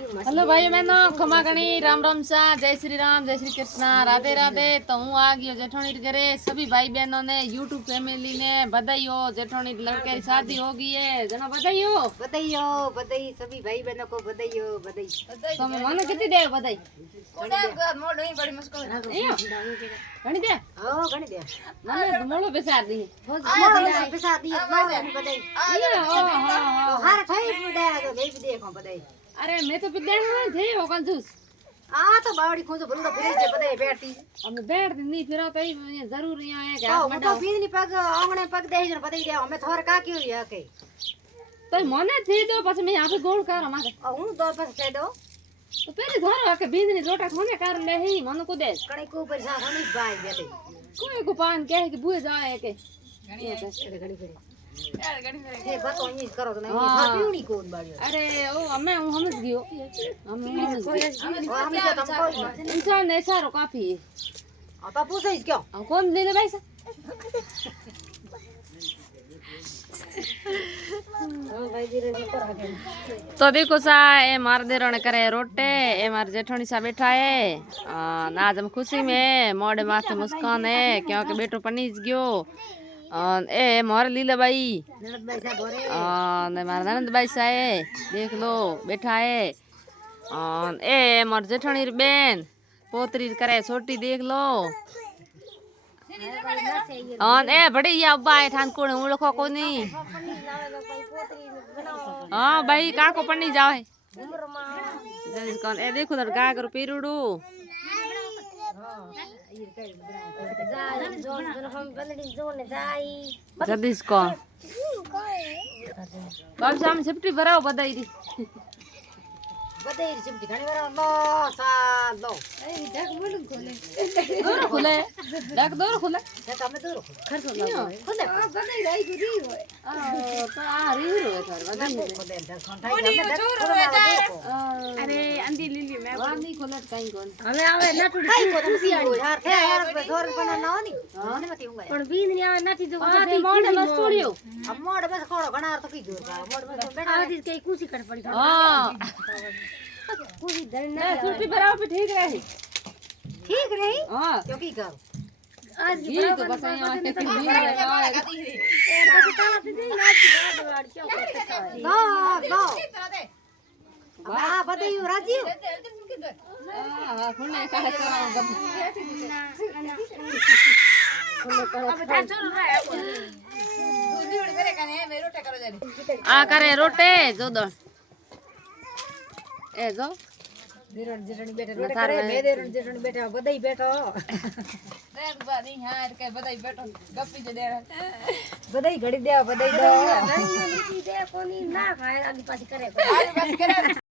Hello भाई बहनों खमा गणी राम राम सा जय श्री कृष्णा राधे राधे। तो हूँ आ गई जेठोनी घरे। सभी भाई बहनों ने यूट्यूब फैमिली ने बधाई हो। जेठोनी लड़के की शादी हो गई है। जना बधाई हो। बधाई हो बधाई सभी भाई बहनों को बधाई हो बधाई। तो मैं मानो कितनी दे बधाई मोड़ नहीं बड़ी मुश्किल घणी दे ओ घणी दे माने मोड़ो बेसार दी पैसा दिए बधाई तो हर थाई दे तो भाई भी देखो बधाई। अरे मैं तो पिद्दे में थे वो कंजूस आ तो बावड़ी खोजो बलूड़ा फिरे जे बधाई बैठती हमें बैठ नहीं फिरो तो ये जरूर यहाँ है क्या तो तो बीजनी पग आंगणे पग दे जन बधाई दे हमें थोर का क्यों है के तो मने थी तो बस मैं यहाँ पे गोल कर हमारे हूं दो पैसे दे दो तो पहले थोर के बीजनी लोटा खोने कर ले ही मन को दे कणे को पैसा होनी बाई दे कोई को पान कहे कि बुए जाए के घड़ी फिरे हे बात नहीं करो तो नहीं हां पीउनी कोन बाड़ी। अरे ओ हमें समझ गयो हम हम तो इंसान ऐसा रो काफी आता पूछे क्यों कौन ले ले भाई सा तो देखो सा ए मार दे रोने करे रोटे ए मार जेठोनी सा बैठा है आज हम खुशी में मोड़े माथे मुस्कान है क्योंकि बेटो पनीज गयो। ए मोर लीला बाई ननद भाई सा बोरे ने मार ननद भाई सा है देख लो बैठा है। ए मोर जेठोनी री बेन पोतरी करे छोटी देख लो। ए बड़ी या अब्बा है ठान कोने उलखो कोनी हां भाई का को पन्नी जावे जल्दी कौन ए देखो तो गा करो पीरुडू जल्दी को बाप सामने सिपटी भराओ बधाई दी बधाई सिमटी घणी वाला लो साल लो ए डक बोल खुले डक दूर खुले डक हमें दूर खर्च लो खुले बधाई रही गुरी होए तो आ री रो सर बधाई खुले डक खाई हमें अरे अंधी लीली मैं वानी खुले कहीं कोन हमें आवे ना टूटी खाई को खुशी हो यार थे यार घर बना ना नी ने मत होंगे पण बीन नहीं आवे नाठी जो आती मोड़ बस छोड़ियो अब मोड़ बस खोड़ो घना तो की जोर का मोड़ बस बैठा आती कई खुशी कर पड़ी हां खुशी धरना छुट्टी भराओ पे ठीक रही हां क्योंकि कर आज की तो बस यहाँ के दिन आएगा ए बस ताला दे ना बाड़ क्यों करता है नो हां बधाई हो राजीव हां फुल्ले का करो गप अब ठान चल रहा है दूध करे कने मैं रोटे करो जाने आ करे रोटे जो दो ए जो देरण जेठनी बैठे रोटे करे मैं देरण जेठनी बैठे बधाई बैठो देख बानी हां के बधाई बैठो गप्पी जे दे बधाई घड़ी दे बधाई दो बधाई दे कोनी ना खाए आगे पाछी करे